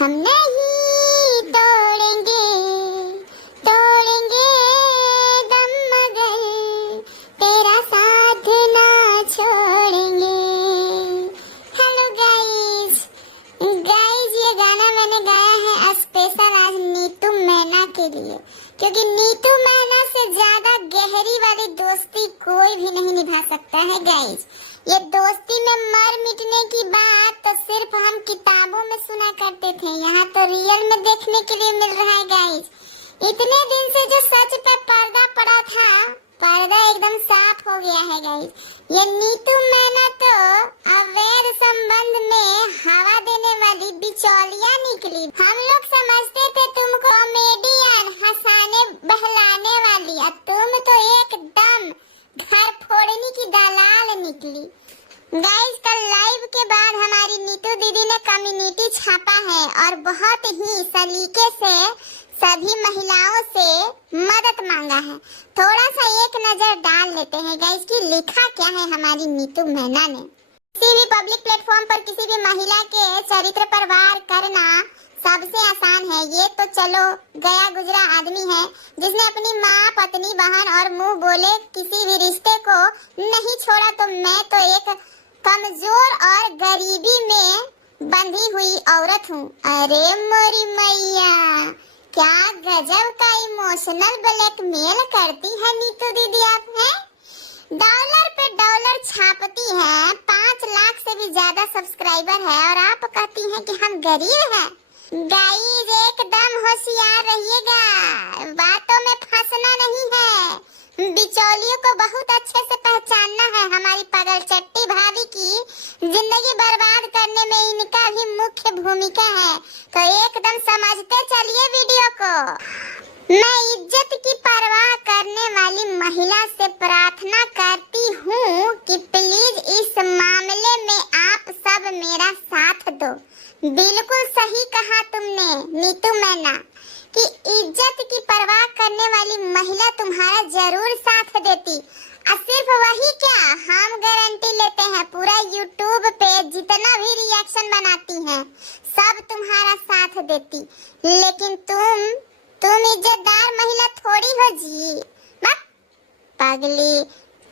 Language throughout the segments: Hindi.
हम नहीं तोड़ेंगे तोड़ेंगे दम मगर तेरा साथ ना छोड़ेंगे। हेलो गाइस, ये गाना मैंने गाया है स्पेशल आज नीतू मैना के लिए, क्योंकि नीतू मैना से ज्यादा गहरी वाली दोस्ती कोई भी नहीं निभा सकता है गाइस। ये दोस्ती में मर मिटने की बात तो सिर्फ हम किताबों में सुना करते थे, यहाँ तो रियल में देखने के लिए मिल रहा है गाइस। इतने दिन से जो सच पे पर्दा पड़ा था, पर्दा एकदम साफ हो गया है गाइस। ये नीतू मैना तो अवैध संबंध में हवा देने वाली बिचौलिया निकली। हम लोग समझते थे तुमको कॉमेडियन, हंसाने बहलाने वाली, और तुम तो एकदम घर फोड़ने की दलाल निकली। गाइस, कल लाइव के बाद हमारी नीतू दीदी ने कम्युनिटी छापा है और बहुत ही सलीके से सभी महिलाओं से मदद मांगा है। थोड़ा सा एक नजर डाल लेते हैं गाइस कि लिखा क्या है हमारी नीतू मैना ने। किसी भी पब्लिक प्लेटफॉर्म पर किसी भी महिला के चरित्र पर वार करना सबसे आसान है। ये तो चलो गया गुजरा आदमी है जिसने अपनी माँ, पत्नी, बहन और मुंह बोले किसी भी रिश्ते को नहीं छोड़ा, तो मैं तो एक कमजोर और गरीबी में बंधी हुई औरत हूँ। अरे मोरी मैया, क्या गजब का इमोशनल ब्लैकमेल करती है नीतू दीदी आप हैं। डॉलर पे डॉलर छापती है, 5 लाख से भी ज्यादा सब्सक्राइबर है और आप कहती हैं कि हम गरीब हैं। गाइस, एकदम होशियार रहिएगा, बातों में फंसना नहीं है। बिचौलियों को बहुत अच्छे से पहचानना है। हमारी पागल चट्टी भाभी की जिंदगी बर्बाद करने में इनका भी मुख्य भूमिका है, तो एकदम समझते चलिए वीडियो को। मैं इज्जत की परवाह करने वाली महिला से प्रार्थना करती हूँ कि प्लीज इस मामले में आप सब मेरा साथ दो। बिल्कुल सही कहा तुमने नीतू मैना कि इज्जत की परवाह करने वाली महिला तुम्हारा जरूर साथ देती। और सिर्फ वही क्या, हम गारंटी लेते हैं पूरा यूट्यूब पे जितना भी रिएक्शन बनाती हैं सब तुम्हारा साथ देती। लेकिन तुम इज्जतदार महिला थोड़ी हो जी। पगली,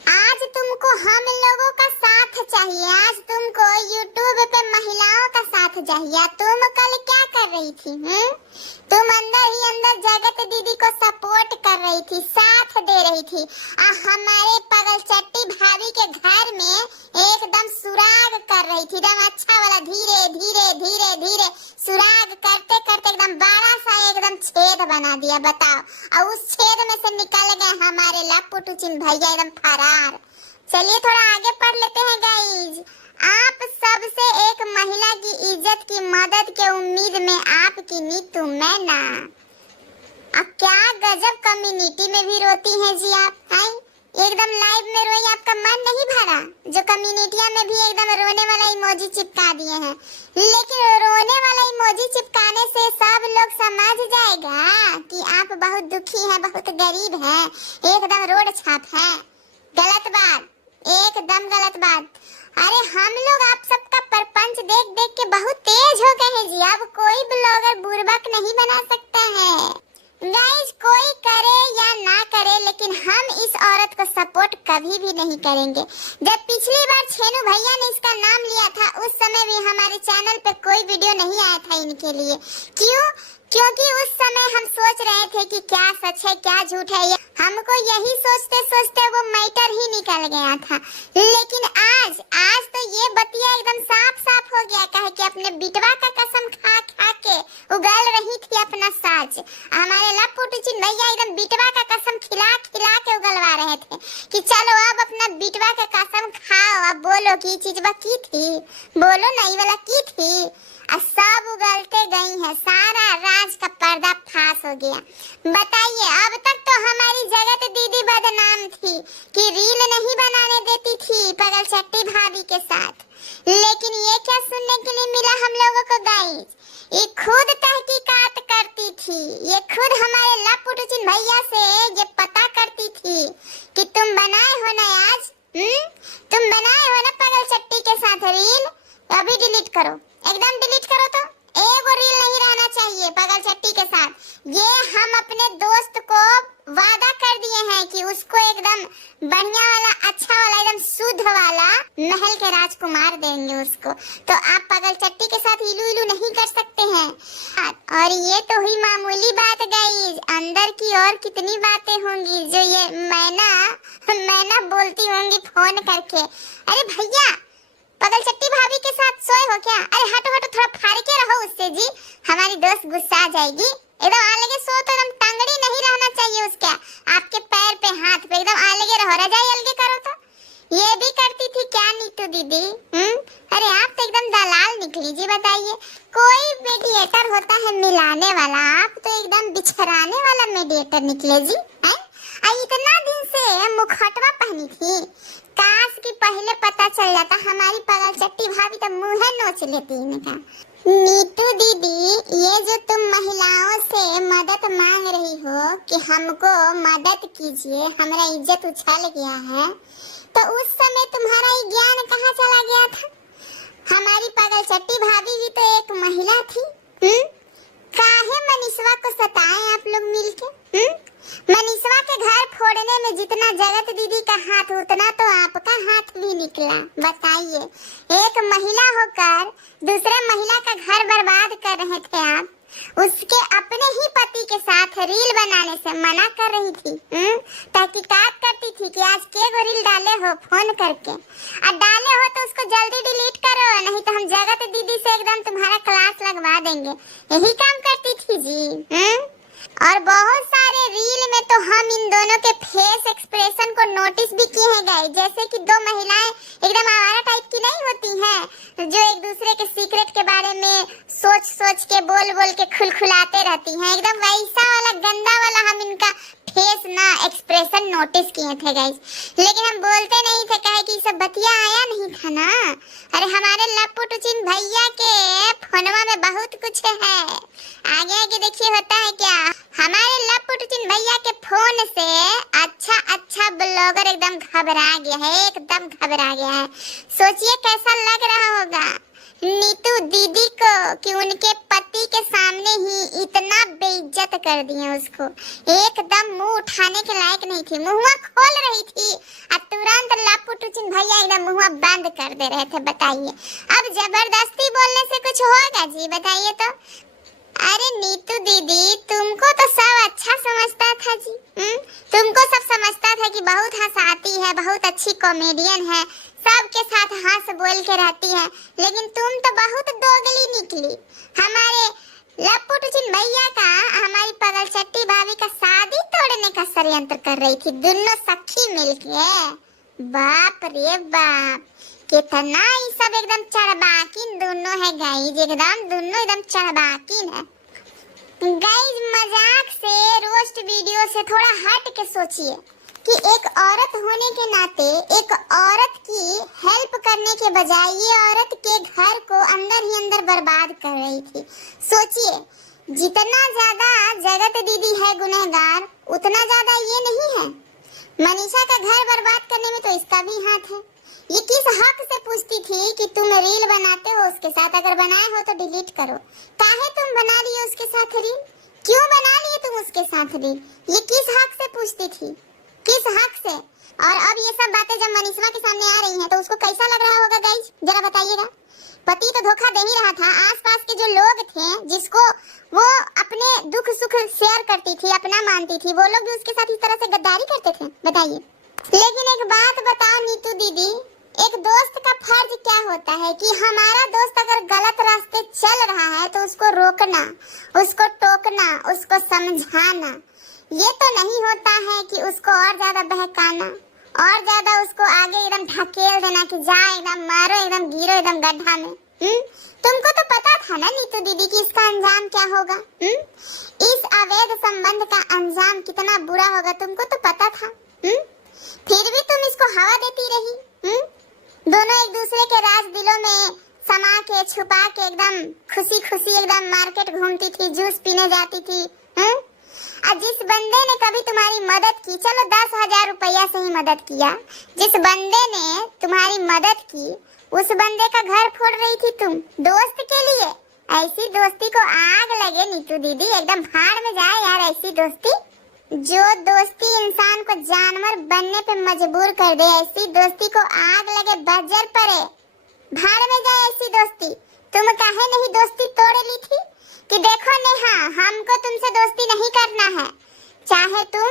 आज तुमको हम लोगों का साथ चाहिए, आज तुमको यूट्यूब पे महिलाओं का साथ चाहिए। तुम कल क्या कर रही थी? तुम अंदर ही अंदर जगत दीदी को सपोर्ट कर रही थी, साथ दे रही थी। हमारे पगल चट्टी भाभी के घर में एकदम सुराग कर रही थी, एकदम अच्छा वाला धीरे धीरे धीरे धीरे सुराग करते करते एकदम बड़ा सा एकदम छेद बना दिया। बताओ, और उस छेद में से निकल गए हमारे लपुटुचिन भैया एकदम फरार। चलिए थोड़ा आगे पढ़ लेते हैं गाइज। आप सबसे एक महिला की इज्जत की मदद के उम्मीद में आपकी नीतू मैना। अब क्या गजब, कम्युनिटी में भी रोती हैं जी आप हैं? एकदम लाइव में रोई, आपका मन नहीं भरा? जो कम्युनिटिया में भी एकदम रोने वाला इमोजी चिपका दिए हैं, लेकिन रोने वाला इमोजी चिपकाने से सब लोग समझ जाएगा कि आप बहुत दुखी हैं, बहुत गरीब हैं, एकदम रोड छाप है। गलत बात, एकदम गलत बात। अरे हम लोग आप सबका परपंच देख देख के बहुत तेज हो गए हैं जी। अब कोई ब्लॉगर बुर्बक नहीं बना सकता है। गाइस, कोई करे या ना करे, लेकिन हम इस औरत को सपोर्ट कभी भी नहीं करेंगे। जब पिछली बार छेनू भैया ने इसका नाम लिया था, उस समय भी हमारे चैनल पे कोई वीडियो नहीं आया था इनके लिए। क्यों? क्योंकि उस समय हम सोच रहे थे कि क्या सच है क्या झूठ है। हमको यही सोचते सोचते वो मैटर ही निकल गया था। लेकिन आज तो ये बतिया एकदम साफ साफ हो गया। कहे कि अपने बिटवा का कसम खा खा के उगल रही थी अपना साज। हमारे लपुटुचिन भैया एकदम बिटवा का कसम खिला खिला के उगलवा रहे थे कि चलो अब अपना बिटवा का कसम खाओ, अब बोलो कि चीज की थी, बोलो नहीं वाला की थी। सब उगलते गई है, सारा राज का पर्दा फाश हो गया। बताइए, अब तक तो हमारी जगत दीदी बदनाम थी कि रील नहीं बनाने देती थी पगल चट्टी भाभी के साथ। लेकिन ये क्या सुनने के लिए मिला हम लोगों को गाइस? ये खुद तहकीकात करती थी, ये खुद हमारे लपुटुचिन भैया से ये पता करती थी कि तुम बनाए हो ना आज, तुम बनाए हो ना पगल चट्टी के साथ रील। अभी डिलीट करो, एकदम डिलीट करो, तो एक रील नहीं के साथ। ये हम अपने दोस्त को वादा कर दिए हैं कि उसको एकदम बढ़िया वाला, अच्छा वाला, एकदम शुद्ध वाला महल के राजकुमार देंगे उसको। तो आप पगलचट्टी के साथ इलू इलू नहीं कर सकते हैं। और ये तो हुई मामूली बात गाइस, अंदर की और कितनी बातें होंगी जो ये मैना बोलती होंगी फोन करके। अरे भैया, पगलचट्टी भाभी के साथ सोए हो क्या? अरे हटो हटो, थोड़ा फाड़ के रहो उससे जी, हमारी दोस्त गुस्सा आ जाएगी। एकदम आलगे सो तो एकदम टंगड़ी नहीं रहना चाहिए उसका, आपके पैर पे हाथ पे एकदम आलगे रहो। रजाई अलगे करो तो ये भी करती थी क्या नीतू दीदी? अरे आप तो एकदम दलाल निकली जी। बताइए, कोई मीडिएटर होता है मिलाने वाला, आप तो एकदम बिछराने वाला मीडिएटर निकले जी। इतना दिन से मुखौटवा पहनी थी, काश कि पहले पता चल जाता। हमारी पगलचट्टी भाभी तो मुंह नोच लेती इनका। नीतू दीदी, ये जो तुम महिलाओं से मदद मांग रही हो कि हमको मदद कीजिए, हमारा इज्जत उछल गया है, तो उस समय तुम्हारा ये ज्ञान कहाँ चला गया था? हमारी पगलचट्टी भाभी भी तो एक महिला थी। काहे मनीषवा को सताएं आप लोग मिलके? मनीषवा के घर फोड़ने में जितना जगत दीदी का हाथ, उतना तो आपका हाथ भी निकला। बताइए, एक महिला होकर दूसरे महिला का घर बर्बाद कर रहे थे आप। उसके अपने ही पति के साथ रील बनाने से मना कर रही थी। तहकीकात करती थी कि आज के गो रील डाले हो फोन करके, और डाले हो तो उसको जल्दी डिलीट करो, नहीं तो हम जगत दीदी से एकदम तुम्हारा क्लास लगवा देंगे। यही काम करती थी जी। और बहुत सारे रील में तो हम इन दोनों के फेस एक्सप्रेशन को नोटिस भी किए हैं गाइस, जैसे कि दो महिलाएं एकदम आवारा टाइप की नहीं होती हैं, जो एक दूसरे के सीक्रेट के बारे में सोच सोच के बोल बोल के खुलखुलाते रहती हैं। एकदम वैसा वाला गंदा वाला हम इनका फेस ना एक्सप्रेशन नोटिस किए थे गाइस, लेकिन हम बोलते नहीं थे, कहे कि सब बतिया आया नहीं था ना। अरे हमारे लप्पुटुचिन भैया के फोनवा में बहुत कुछ है, आगे आगे देखिए होता है क्या। हमारे लप्पुटुचिन भैया के फोन से अच्छा ब्लॉगर एकदम घबरा गया है, एकदम घबरा गया है। सोचिए कैसा लग रहा होगा नीतू दीदी को कि उनके पति के सामने ही इतना बेइज्जत कर दिए उसको। एकदम मुंह उठाने के लायक नहीं थी, मुंह खोल रही थी और तुरंत लप्पुटुचिन भैया एकदम मुंह बंद कर दे रहे थे। बताइए, अब जबरदस्ती बोलने से कुछ होगा जी? बताइए तो। अरे नीतू दीदी, तुमको तो सब अच्छा समझता था जी। तुमको सब समझता था कि बहुत हंसाती है, बहुत अच्छी कॉमेडियन है, सबके साथ हंस बोल के रहती है, लेकिन तुम तो बहुत दोगली निकली। हमारे लप्पुटुचिन भैया का, हमारी पगलचट्टी भाभी का शादी तोड़ने का षड्यंत्र कर रही थी दोनों सखी मिलके। बाप रे बाप, कितना ये सब एकदम चढ़बाकिन दोनों है गाइस, एकदम दोनों एकदम चढ़बाकिन है गाइस। मजाक से, रोस्ट वीडियो से थोड़ा हट के सोचिए कि एक औरत होने के नाते एक औरत की हेल्प करने के बजाय ये औरत के घर को अंदर ही अंदर बर्बाद कर रही थी। सोचिए, जितना ज्यादा जगत दीदी है गुनहगार, उतना ज्यादा ये नहीं है। मनीषा का घर बर्बाद करने में तो इसका भी हाथ है। ये किस हक से पूछती थी कि तुम रील बनाते हो उसके साथ, अगर बनाए हो तो डिलीट करो। काहे तुम बना रही हो उसके साथ रील? क्यों बना रही हो तुम उसके साथ रील? ये किस हक से पूछती थी, किस हक से? और अब ये सब बातें जब मनीषा के सामने आ रही हैं तो उसको कैसा लग रहा होगा गाइस, जरा बताइएगा। पति तो धोखा दे ही रहा था, आसपास के जो लोग थे जिसको वो अपने दुख सुख शेयर करती थी, अपना मानती थी, वो लोग भी उसके साथ इस तरह से गद्दारी करते थे। बताइए। लेकिन एक बात बताओ नीतू दीदी, एक दोस्त का फर्ज क्या होता है कि हमारा दोस्त अगर गलत रास्ते चल रहा है तो उसको रोकना, उसको टोकना, उसको समझाना। ये तो नहीं होता है कि उसको और ज्यादा बहकाना, और ज्यादा उसको आगे एकदम ढकेल देना कि जा एकदम मारो, एकदम गिरो एकदम गड्ढा में। तुमको तो पता था ना नीतू दीदी कि इसका अंजाम क्या होगा। इस अवैध संबंध का अंजाम कितना बुरा होगा तुमको तो पता था। फिर भी तुम इसको हवा देती रही। दोनों एक दूसरे के राज दिलों में समा के, छुपा के एकदम खुशी खुशी एकदम मार्केट घूमती थी, जूस पीने जाती थी। और जिस बंदे ने कभी तुम्हारी मदद की, चलो 10,000 रुपया से ही मदद किया, जिस बंदे ने तुम्हारी मदद की उस बंदे का घर फोड़ रही थी तुम दोस्त के लिए। ऐसी दोस्ती को आग लगे नीतू दीदी, एकदम भाड़ में जाए यार ऐसी दोस्ती। जो दोस्ती इंसान को जानवर बनने पे मजबूर कर दे, ऐसी दोस्ती को आग लगे, बजर पड़े, भाड़ में जाए ऐसी दोस्ती। तुम काहे नहीं दोस्ती तोड़ ली थी कि देखो नेहा, हमको तुमसे दोस्ती नहीं करना है, चाहे तुम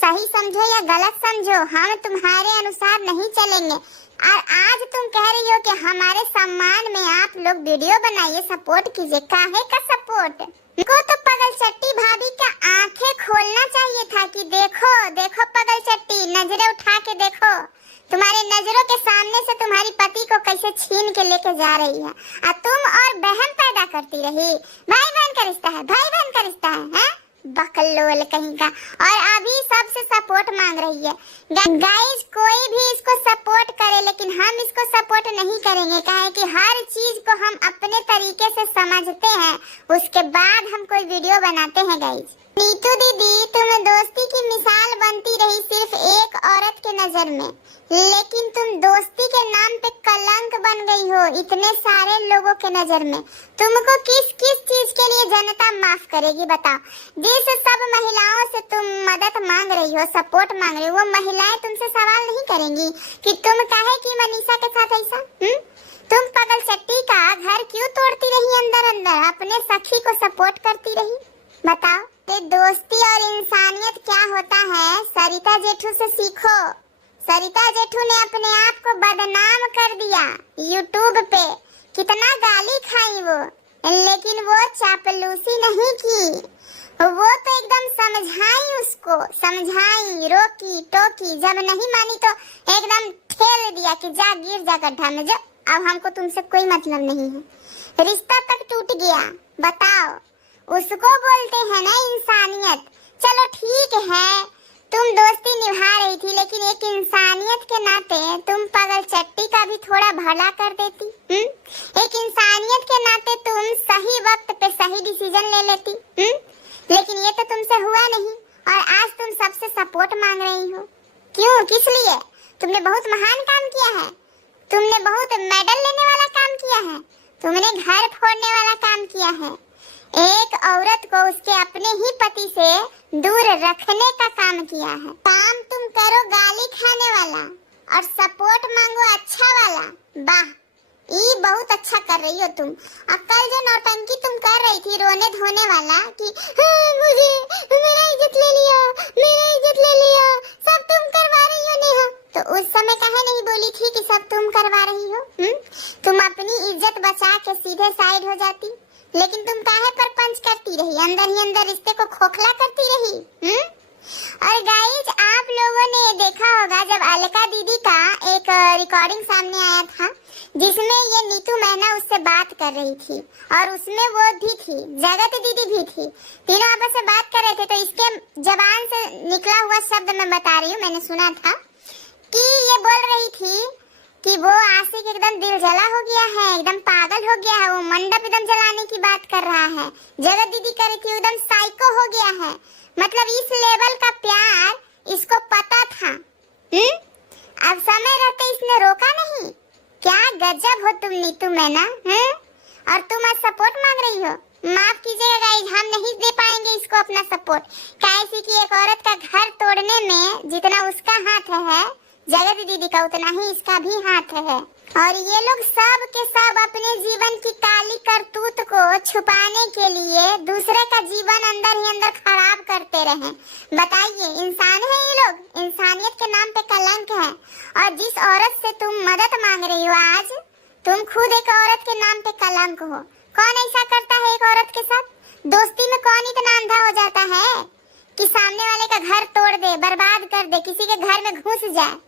सही समझो या गलत समझो, हम तुम्हारे अनुसार नहीं चलेंगे। और आज तुम कह रही हो कि हमारे सम्मान में आप लोग वीडियो बनाइए, सपोर्ट कीजिए। काहे का सपोर्ट? को तो पगल चट्टी भाभी का आंखें खोलना चाहिए था कि देखो देखो पगल चट्टी, नजरें उठा के देखो, तुम्हारे नजरों के सामने से तुम्हारी पति को कैसे छीन के लेके जा रही है, और तुम और बहन पैदा करती रही। भाई बहन का रिश्ता है, भाई बहन का रिश्ता है? बकलोल कहीं का। और अभी सबसे सपोर्ट मांग रही है। गाइस कोई भी इसको सपोर्ट करे, लेकिन हम इसको सपोर्ट नहीं करेंगे, काहे कि हर चीज को हम अपने तरीके से समझते हैं, उसके बाद हम कोई वीडियो बनाते हैं गाइस। नीतू दीदी तुम दोस्ती की मिसाल बनती रही सिर्फ एक औरत के नजर में, लेकिन तुम दोस्ती के नाम पे कलंक बन गई हो इतने सारे लोगों के नजर में। तुमको किस किस चीज के लिए जनता माफ करेगी बताओ? जिस सब महिलाओं से तुम मदद मांग रही हो, सपोर्ट मांग रही हो, वो महिलाएं तुमसे सवाल नहीं करेंगी कि तुम काहे की मनीषा के साथ ऐसा? तुम पगल चट्टी का घर क्यों तोड़ती रही अंदर अंदर, अपने सखी को सपोर्ट करती रही? बताओ ये दोस्ती और इंसानियत क्या होता है? सरिता जेठू से सीखो। सरिता जेठू ने अपने आप को बदनाम कर दिया यूट्यूब पे, कितना गाली खाई वो, लेकिन वो चापलूसी नहीं की, वो तो एकदम समझाई, उसको समझाई, रोकी टोकी, जब नहीं मानी तो एकदम ठेल दिया कि जा गिर जा गड्ढा में, जो अब हमको तुमसे कोई मतलब नहीं है, रिश्ता तक टूट गया। बताओ उसको बोलते हैं ना इंसानियत। चलो ठीक है तुम दोस्ती निभा रही थी, लेकिन एक इंसानियत के नाते तुम पगल चट्टी का भी थोड़ा भला कर देती। एक इंसानियत के नाते तुम सही वक्त पे सही डिसीजन ले लेती। लेकिन ये तो तुमसे हुआ नहीं, और आज तुम सबसे सपोर्ट मांग रही हो। क्यों? किस लिए? तुमने बहुत महान काम किया है, तुमने बहुत मेडल लेने वाला काम किया है, तुमने घर फोड़ने वाला काम किया है, एक औरत को उसके अपने ही पति से दूर रखने का काम किया है। काम तुम करो गाली खाने वाला और सपोर्ट मांगो अच्छा वाला। वाह, ये बहुत अच्छा कर रही हो तुम। और कल जो नौटंकी तुम कर रही थी रोने धोने वाला कि मुझे मेरा इज्जत ले लिया, मेरा इज्जत ले लिया, सब तुम करवा रही हो नेहा, तो उस समय काहे नहीं बोली थी कि सब तुम करवा रही हो? तुम अपनी इज्जत बचा के सीधे साइड हो जाती, लेकिन तुम काहे पर पंच करती रही, अंदर ही अंदर रिश्ते को खोखला करती रही। और गाइस आप लोगों ने ये देखा होगा जब अलका दीदी का एक रिकॉर्डिंग सामने आया था, जिसमें ये नीतू मैना उससे बात कर रही थी, और उसमें वो भी थी, जगत दीदी भी थी, तीनों आपस में बात कर रहे थे। तो इसके जबान से निकला हुआ शब्द मैं बता रही हूँ, मैंने सुना था कि ये बोल रही थी कि वो आशिक एकदम दिल जला हो गया है, एकदम पागल हो गया है, वो मंडप एकदम जलाने की बात कर रहा है। जगत दीदी कह रही थी एकदम साइको हो गया है। मतलब इस लेवल का प्यार इसको पता था। अब समय रहते इसने रोका नहीं। क्या गजब हो तुम नीतू मैना, और तुम आज सपोर्ट मांग रही हो। माफ कीजिएगा गाइस, हम नहीं दे पाएंगे इसको अपना सपोर्ट, कैसे कि एक औरत का घर तोड़ने में जितना उसका हाथ है जगत दीदी का, उतना ही इसका भी हाथ है। और ये लोग सब के सब अपने जीवन की काली करतूत को छुपाने के लिए दूसरे का जीवन अंदर ही अंदर खराब करते रहे। बताइए, इंसान है ये लोग? इंसानियत के नाम पे कलंक है। और जिस औरत से तुम मदद मांग रही हो आज, तुम खुद एक औरत के नाम पे कलंक हो। कौन ऐसा करता है एक औरत के साथ? दोस्ती में कौन इतना अंधा हो जाता है कि सामने वाले का घर तोड़ दे, बर्बाद कर दे, किसी के घर में घुस जाए?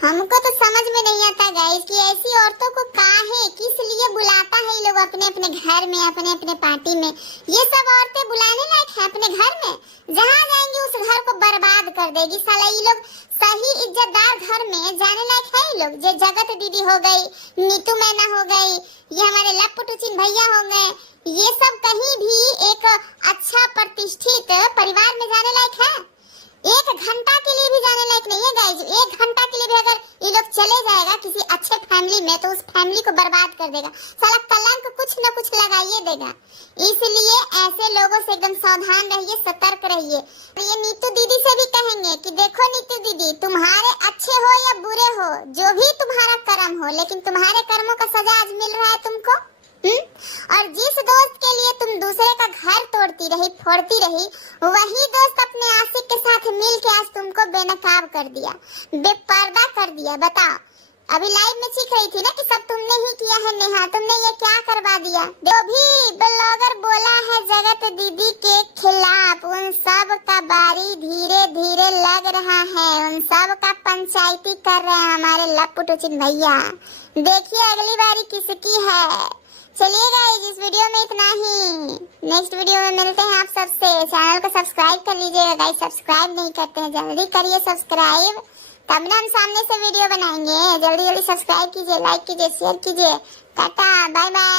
हमको तो समझ में नहीं आता गाइस कि ऐसी औरतों को काहे किस लिए बुलाता है ये लोग अपने अपने घर में, अपने अपने पार्टी में। ये सब औरतें बुलाने लायक है अपने घर में? जहाँ जाएंगे उस घर को बर्बाद कर देगी साला। ये लोग सही इज्जतदार घर में जाने लायक है ये लोग। जो जगत दीदी हो गई, नीतू मैना हो गई, ये हमारे लप्पू भैया हो गए, ये सब कहीं भी एक अच्छा प्रतिष्ठित परिवार में जाने लायक है? एक घंटा के लिए भी जाने लायक नहीं है गाइस। एक घंटा के लिए भी अगर ये लोग चले जाएगा किसी अच्छे फैमिली में, तो उस फैमिली को बर्बाद कर देगा साला। कलंक कुछ कुछ न कुछ लगाइए देगा। इसलिए ऐसे लोगों से एकदम सावधान रहिए, सतर्क रहिए। ये नीतू दीदी से भी कहेंगे कि देखो नीतू दीदी, तुम्हारे अच्छे हो या बुरे हो, जो भी तुम्हारा कर्म हो, लेकिन तुम्हारे कर्मों का सजा आज मिल रहा है तुमको। और जिस दोस्त के लिए तुम दूसरे का घर तोड़ती रही, फोड़ती रही, वही दोस्त अपने आशिक के साथ मिल के आज तुमको बेनकाब कर दिया, बेपर्दा कर दिया। बताओ, अभी लाइव में चीख रही थी ना कि सब तुमने ही किया है नेहा, तुमने ये क्या करवा दिया। जो भी ब्लॉगर बोला है जगत दीदी के खिलाफ, उन सब का बारी धीरे धीरे लग रहा है, उन सब का पंचायती कर रहे हैं हमारे लपुटुचिन भैया। देखिए अगली बारी किसकी है। चलिए गाइस, इस वीडियो में इतना ही। नेक्स्ट वीडियो में मिलते हैं आप सबसे। चैनल को सब्सक्राइब कर लीजिएगा गाइस, सब्सक्राइब नहीं करते हैं, जल्दी करिए सब्सक्राइब, तब ना हम सामने से वीडियो बनाएंगे। जल्दी जल्दी सब्सक्राइब कीजिए, लाइक कीजिए, शेयर कीजिए। Tata, bye bye.